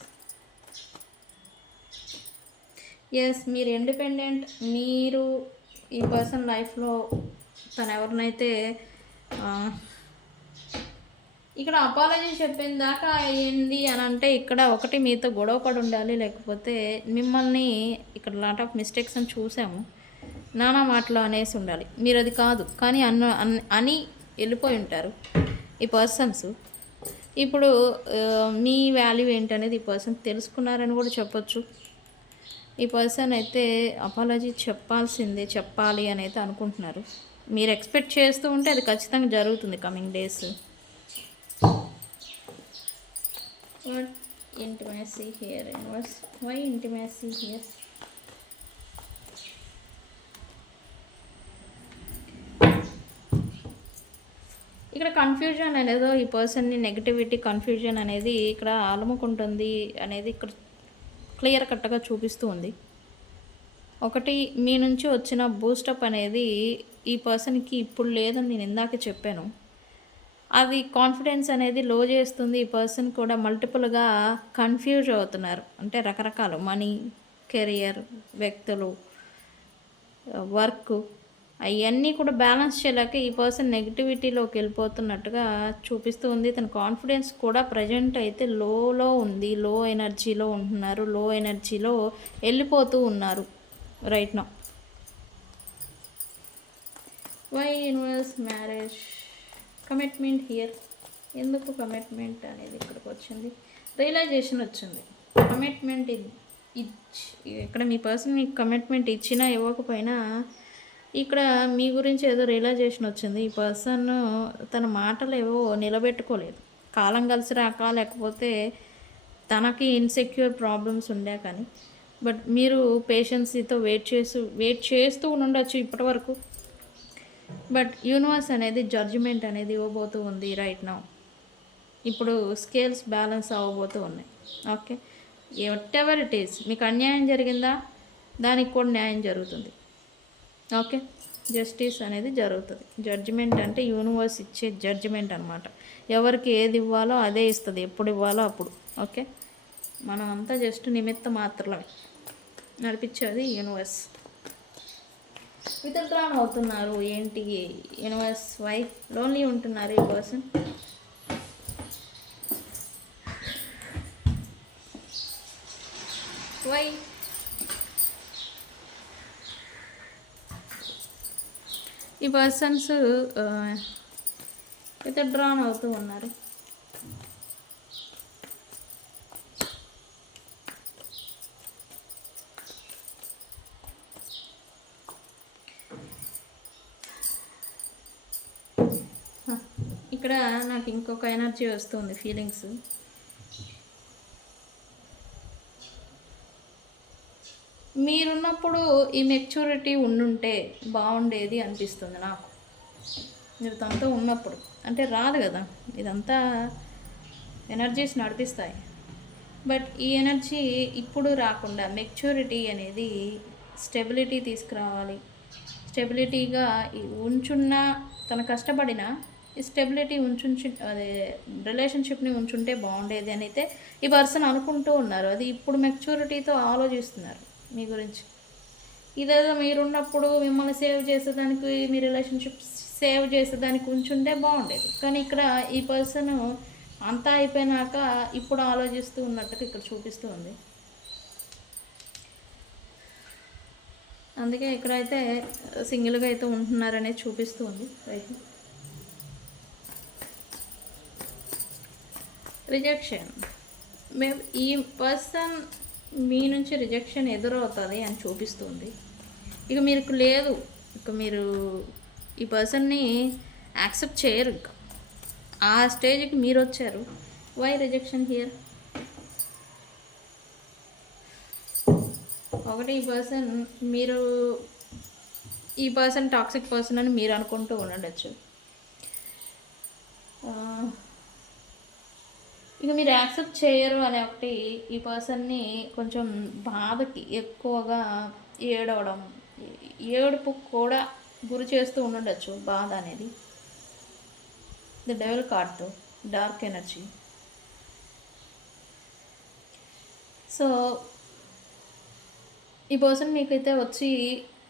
ఎస్, మీరు ఇండిపెండెంట్, మీరు ఈ పర్సన్ లైఫ్లో తను ఎవరినైతే ఇక్కడ అపాలజీ చెప్పిన దాకా అయ్యింది అని అంటే ఇక్కడ ఒకటి మీతో గొడవ పడి ఉండాలి, లేకపోతే మిమ్మల్ని ఇక్కడ లాట్ ఆఫ్ మిస్టేక్స్ అని చూసాము, నానా మాటలు అనేసి ఉండాలి. మీరు అది కాదు కానీ అని వెళ్ళిపోయి ఉంటారు ఈ పర్సన్స్. ఇప్పుడు మీ వాల్యూ ఏంటనేది ఈ పర్సన్ తెలుసుకున్నారని కూడా చెప్పొచ్చు. ఈ పర్సన్ అయితే అపాలజీ చెప్పాలి అని అయితే అనుకుంటున్నారు. మీరు ఎక్స్పెక్ట్ చేస్తూ ఉంటే అది ఖచ్చితంగా జరుగుతుంది coming days. What intimacy here universe? Why intimacy here? ఇక్కడ కన్ఫ్యూజన్ అనేదో ఈ పర్సన్ని నెగిటివిటీ, కన్ఫ్యూజన్ అనేది ఇక్కడ అలముకుంటుంది అనేది ఇక్కడ క్లియర్ కట్గా చూపిస్తూ ఉంది. ఒకటి మీ నుంచి వచ్చిన బూస్టప్ అనేది ఈ పర్సన్కి ఇప్పుడు లేదని నేను ఇందాక చెప్పాను. అది కాన్ఫిడెన్స్ అనేది లో చేస్తుంది. ఈ పర్సన్ కూడా మల్టిపుల్గా కన్ఫ్యూజ్ అవుతున్నారు. అంటే రకరకాలు మనీ, కెరియర్, వ్యక్తులు, వర్క్ అవన్నీ కూడా బ్యాలెన్స్ చేయలేక ఈ పర్సన్ నెగిటివిటీలోకి వెళ్ళిపోతున్నట్టుగా చూపిస్తూ ఉంది. తన కాన్ఫిడెన్స్ కూడా ప్రజెంట్ అయితే లోలో ఉంది, లో ఎనర్జీలో ఉంటున్నారు, లో ఎనర్జీలో వెళ్ళిపోతూ ఉన్నారు right now. Why universe? Marriage, commitment here. ఎందుకు కమిట్మెంట్ అనేది ఇక్కడికి వచ్చింది? రియలైజేషన్ వచ్చింది. కమిట్మెంట్ ఇక్కడ మీ పర్సన్ మీకు కమిట్మెంట్ ఇచ్చినా ఇవ్వకపోయినా ఇక్కడ మీ గురించి ఏదో రియలైజేషన్ వచ్చింది. ఈ పర్సన్ తన మాటలు ఏవో నిలబెట్టుకోలేదు. కాలం కలిసి రాక, లేకపోతే తనకి ఇన్సెక్యూర్ ప్రాబ్లమ్స్ ఉండే కానీ, బట్ మీరు పేషెన్సీతో వెయిట్ చేస్తూ ఉండొచ్చు ఇప్పటి వరకు. బట్ యూనివర్స్ అనేది జడ్జిమెంట్ అనేది ఇవ్వబోతూ ఉంది రైట్ నౌ. ఇప్పుడు స్కేల్స్ బ్యాలెన్స్ అవ్వబోతూ ఉన్నాయి. Okay, what ever it is, మీకు అన్యాయం జరిగిందా, దానికి కూడా న్యాయం జరుగుతుంది. ఓకే, జస్టిస్ అనేది జరుగుతుంది. జడ్జిమెంట్ అంటే యూనివర్స్ ఇచ్చే జడ్జిమెంట్ అనమాట. ఎవరికి ఏది ఇవ్వాలో అదే ఇస్తుంది, ఎప్పుడు ఇవ్వాలో అప్పుడు. ఓకే, మనం అంతా జస్ట్ నిమిత్త మాత్రమే, నడిపించేది యూనివర్స్. విత్డ్రాన్ అవుతున్నారు ఏంటి యూనివర్స్? వై లోన్లీ ఉంటున్నారు ఈ పర్సన్? వై? ఈ పర్సన్స్ విత్డ్రాన్ అవుతూ ఉన్నారు. ఇక్కడ నాకు ఇంకొక ఎనర్జీ వస్తుంది, ఫీలింగ్స్. మీరున్నప్పుడు ఈ మెచ్యూరిటీ ఉండుంటే బాగుండేది అనిపిస్తుంది నాకు. మీరు తనతో ఉన్నప్పుడు అంటే రాదు కదా, ఇదంతా ఎనర్జీస్ నడిపిస్తాయి. బట్ ఈ ఎనర్జీ ఇప్పుడు రాకుండా మెచ్యూరిటీ అనేది స్టెబిలిటీ తీసుకురావాలి. స్టెబిలిటీగా ఉంచున్నా, తన కష్టపడిన ఈ స్టెబిలిటీ అదే రిలేషన్షిప్ని ఉంచుంటే బాగుండేది అని అయితే ఈ పర్సన్ అనుకుంటూ ఉన్నారు. అది ఇప్పుడు మెచ్యూరిటీతో ఆలోచిస్తున్నారు మీ గురించి. ఇదేదో మీరున్నప్పుడు మిమ్మల్ని సేవ్ చేసేదానికి, మీ రిలేషన్షిప్ సేవ్ చేసేదానికి ఉంచుంటే బాగుండేది. కానీ ఇక్కడ ఈ పర్సన్ అంతా అయిపోయినాక ఇప్పుడు ఆలోచిస్తూ ఉన్నట్టుగా ఇక్కడ చూపిస్తూ ఉంది. అందుకే ఇక్కడైతే సింగిల్గా అయితే ఉంటున్నారనేది చూపిస్తూ ఉంది. Right, rejection. మేము ఈ పర్సన్ మీ నుంచి రిజెక్షన్ ఎదురవుతుంది అని చూపిస్తుంది. ఇక మీకు లేదు, ఇక మీరు ఈ పర్సన్ని యాక్సెప్ట్ చేయరు. ఇక ఆ స్టేజ్కి మీరు వచ్చారు. Why rejection here? ఒకటి, ఈ పర్సన్ టాక్సిక్ పర్సన్ అని మీరు అనుకుంటూ ఉండొచ్చు. ఇక మీరు యాక్సెప్ట్ చేయరు అని ఒకటి, ఈ పర్సన్ని కొంచెం బాధకి ఎక్కువగా ఏడవడం, ఏడుపు కూడా గురి చేస్తూ ఉండొచ్చు బాధ అనేది. ది డెవిల్ కార్డ్తో డార్క్ ఎనర్జీ. సో ఈ పర్సన్ మీకైతే వచ్చి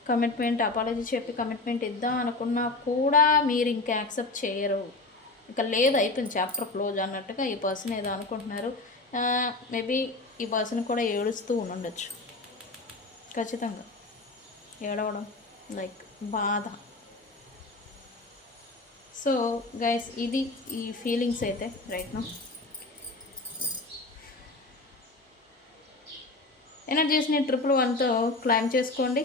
కమిట్మెంట్, అపాలజీ చెప్పి కమిట్మెంట్ ఇద్దాం అనుకున్నా కూడా మీరు ఇంకా యాక్సెప్ట్ చేయరు. ఇక లేదు, అయిపోయింది, చాప్టర్ క్లోజ్ అన్నట్టుగా ఈ పర్సన్ ఏదో అనుకుంటున్నారు. మేబీ ఈ పర్సన్ కూడా ఏడుస్తూ ఉండొచ్చు. ఖచ్చితంగా ఏడవడం, లైక్ బాధ. సో గైస్, ఇది ఈ ఫీలింగ్స్ అయితే రైట్ నౌ. ఎనర్జీస్ని 111తో క్లైమ్ చేసుకోండి.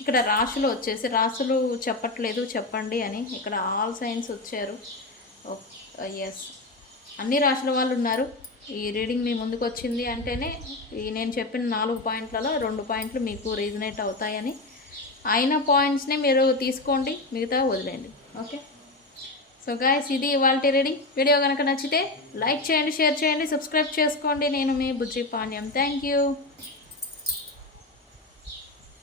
ఇక్కడ రాశులు వచ్చేసి, రాశులు చెప్పట్లేదు చెప్పండి అని, ఇక్కడ ఆల్ సైన్స్ వచ్చారు. ఎస్, అన్ని రాశుల వాళ్ళు ఉన్నారు. ఈ రీడింగ్ మీ ముందుకు వచ్చింది అంటేనే ఈ నేను చెప్పిన 4 పాయింట్లలో 2 పాయింట్లు మీకు రీజనేట్ అవుతాయని. అయిన పాయింట్స్ని మీరు తీసుకోండి, మిగతా వదిలేండి. ఓకే, సో గాయస్, ఇది ఇవాల్టి రీడింగ్. వీడియో కనుక నచ్చితే లైక్ చేయండి, షేర్ చేయండి, సబ్స్క్రైబ్ చేసుకోండి. నేను మీ బుజ్జి పాణ్యం. Thank you.